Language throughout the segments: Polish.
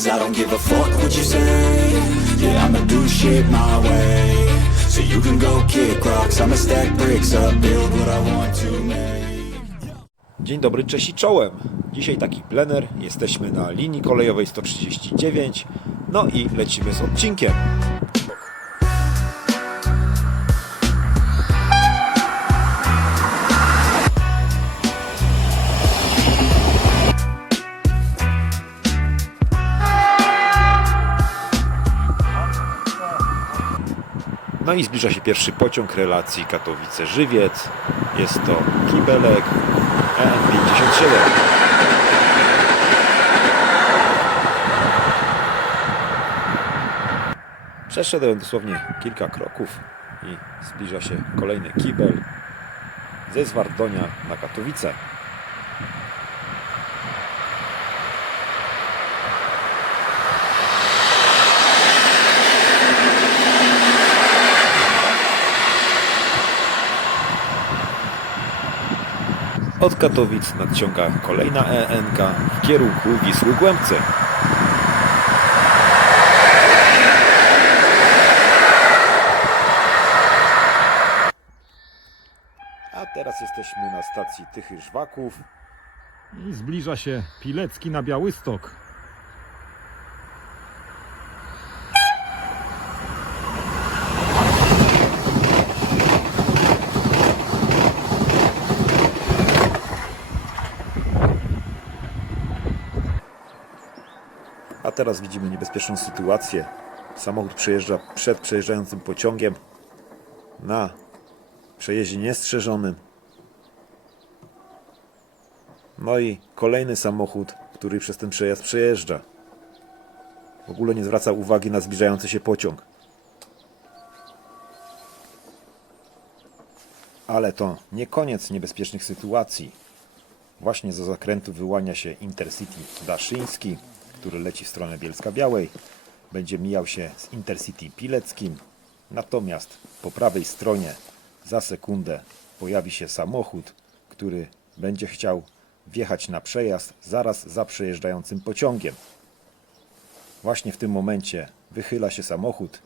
Cause I don't give a fuck what you say Yeah, I'ma do shit my way So you can go kick rocks I'ma stack bricks up, build what I want to make Dzień dobry, cześć i czołem. Dzisiaj taki plener. Jesteśmy na linii kolejowej 139. No i lecimy z odcinkiem. No i zbliża się pierwszy pociąg relacji Katowice-Żywiec. Jest to Kibelek EN57. Przeszedłem dosłownie kilka kroków i zbliża się kolejny kibel ze Zwardonia na Katowice. Od Katowic nadciąga kolejna ENK w kierunku Wisły Głębcy. A teraz jesteśmy na stacji Tychy Żwaków. I zbliża się Pilecki na Białystok. A teraz widzimy niebezpieczną sytuację. Samochód przejeżdża przed przejeżdżającym pociągiem na przejeździe niestrzeżonym. No i kolejny samochód, który przez ten przejazd przejeżdża. W ogóle nie zwraca uwagi na zbliżający się pociąg. Ale to nie koniec niebezpiecznych sytuacji. Właśnie za zakrętu wyłania się Intercity Daszyński, który leci w stronę Bielska Białej. Będzie mijał się z Intercity Pileckim. Natomiast po prawej stronie za sekundę pojawi się samochód, który będzie chciał wjechać na przejazd zaraz za przejeżdżającym pociągiem. Właśnie w tym momencie wychyla się samochód,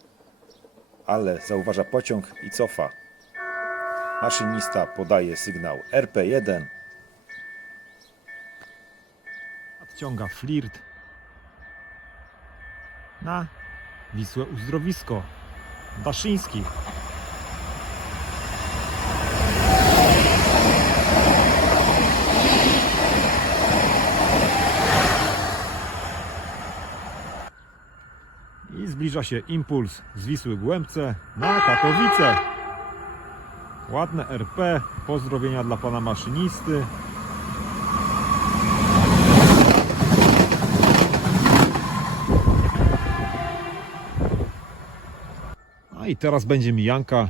ale zauważa pociąg i cofa. Maszynista podaje sygnał RP1, Nadciąga flirt na Wisłę Uzdrowisko. Daszyński. I zbliża się impuls z Wisły Głębce na Katowice. Ładne RP, pozdrowienia dla pana maszynisty. I teraz będzie mijanka.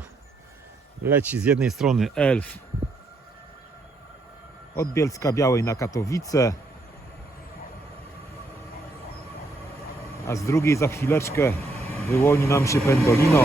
Leci z jednej strony Elf od Bielska Białej na Katowice, a z drugiej za chwileczkę wyłoni nam się Pendolino.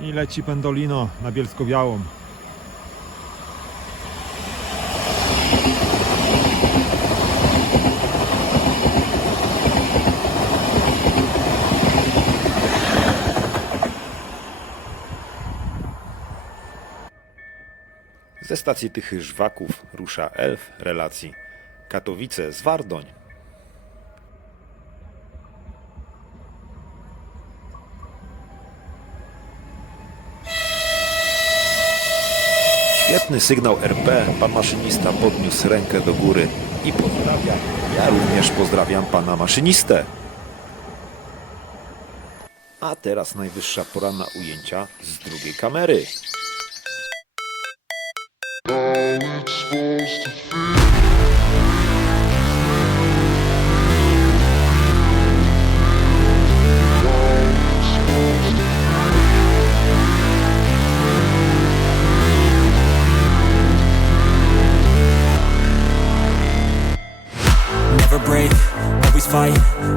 I leci Pendolino na Bielsko-Białą. Ze stacji Tychy Żwaków rusza Elf relacji Katowice-Zwardoń. Świetny sygnał RP. Pan maszynista podniósł rękę do góry i pozdrawia. Ja również pozdrawiam pana maszynistę. A teraz najwyższa pora na ujęcia z drugiej kamery.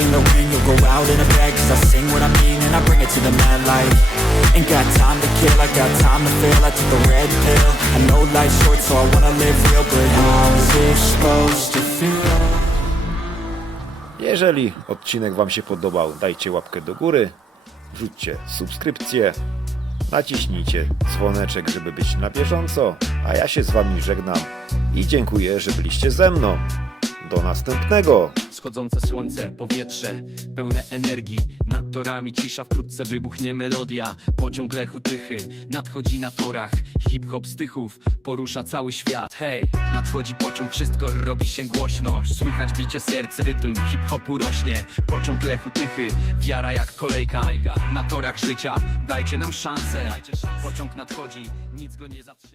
in the you'll go out in a bag. Cause I sing what I mean and I bring it to the mad light. Ain't got time to kill, I got time to. I took red pill. I know life's short, so I wanna live real. But how's it supposed to feel? Jeżeli odcinek Wam się podobał, dajcie łapkę do góry, wrzućcie subskrypcję, naciśnijcie dzwoneczek, żeby być na bieżąco, a ja się z Wami żegnam i dziękuję, że byliście ze mną. Do następnego! Schodzące słońce, powietrze pełne energii. Nad torami cisza, wkrótce wybuchnie melodia. Pociąg lechu tychy nadchodzi na torach. Hip-hop stychów porusza cały świat. Hej, nadchodzi pociąg, wszystko robi się głośno. Słychać bicie serca, rytm hip-hopu rośnie. Pociąg lechu tychy, wiara jak kolejka. Na torach życia, dajcie nam szansę. Pociąg nadchodzi, nic go nie zatrzyma